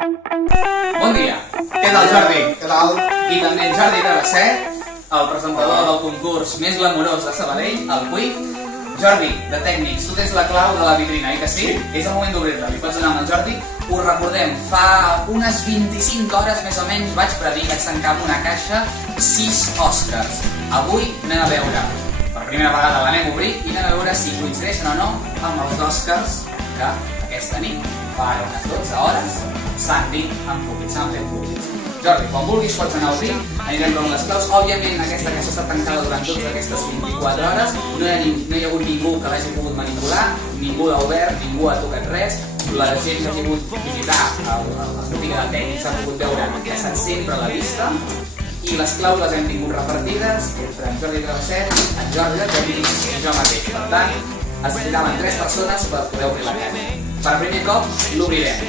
Bon dia, què tal Jordi? Què tal? I també en Jordi Travesset, el presentador del concurs més glamurós de Sabadell, el Quick. Jordi, de Tècnics, tu tens la clau de la vitrina, oi que sí? És el moment d'obrir-la, li pots donar amb el Jordi. Us recordem, fa unes 25 hores més o menys vaig predir, vaig tancar amb una caixa 6 Oscars. Avui anem a veure, per primera vegada l'anem a obrir i anem a veure si coincideixen o no amb els Oscars que aquesta nit, fa unes 12 hores, s'han fet públics. Jordi, quan vulguis pots anar a obrir, anirem donant les claus. Òbviament aquesta caixa està tancada durant totes aquestes 24 hores, no hi ha hagut ningú que l'hagi pogut manipular, ningú l'ha obert, ningú ha tocat res, la gent que ha pogut visitar l'escotiga de Tècnics s'ha pogut veure que ha estat sempre a la vista, i les claus les hem tingut repartides entre en Jordi Travesset, en Jordi de Tècnics i jo mateix. Per tant, es trigaven 3 persones per poder obrir la caixa. Per primer cop l'obrirem.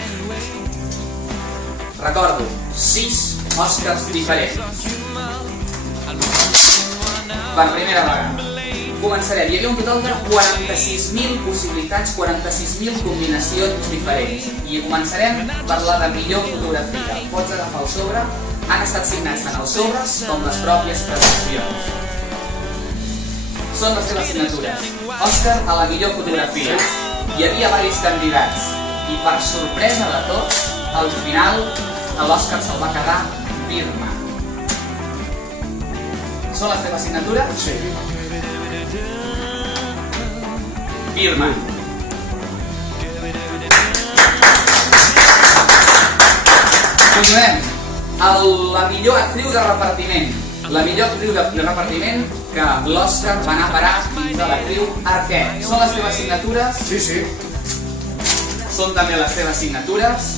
Recordo, 6 Oscars diferents. Per primera vegada. Començarem. Hi havia un total de 46.000 possibilitats, 46.000 combinacions diferents. I començarem per la de millor fotografia. Pots agafar el sobre. Han estat signats tant els sobres com les pròpies traduccions. Són les seves signatures. Òscar a la millor fotografia. Hi havia diversos candidats. I per sorpresa de tots, al final l'Òscar se'l va quedar Birdman. Són les teves signatures? Sí. Birdman. Continuem. La millor actriu de repartiment. La millor actriu de repartiment que l'Òscar va anar a parar fins a l'actriu Arquette. Són les teves signatures? Sí, sí. Són també les teves signatures.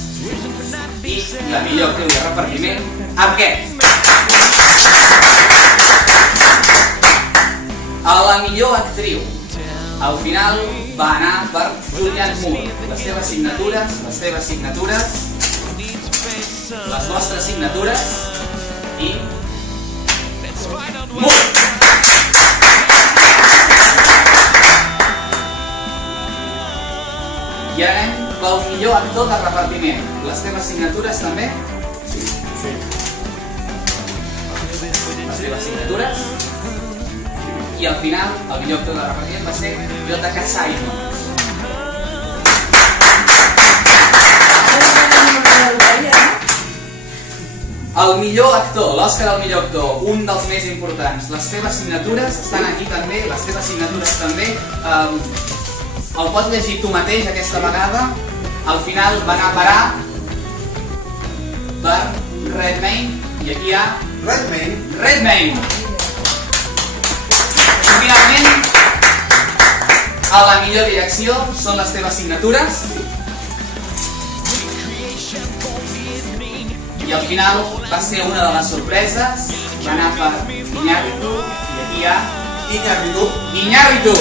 I la millor actriu de repartiment, Arquette. A la millor actriu, al final va anar per Julianne Moore. Les teves signatures, les vostres signatures i Moore. I ara anem pel millor actor de repartiment. Les teves signatures també? Sí, sí. Les teves signatures. I al final, el millor actor de repartiment va ser J.K. Simmons. El millor actor, l'Òscar al millor actor, un dels més importants. Les teves signatures estan aquí també, les teves signatures també. El pots llegir tu mateix aquesta vegada. Al final va anar a parar per Redmayne, i aquí hi ha Redmayne. I finalment, a la millor direcció són les teves signatures. I al final va ser una de les sorpreses, va anar per Iñárritu, i aquí hi ha Iñárritu. Iñárritu.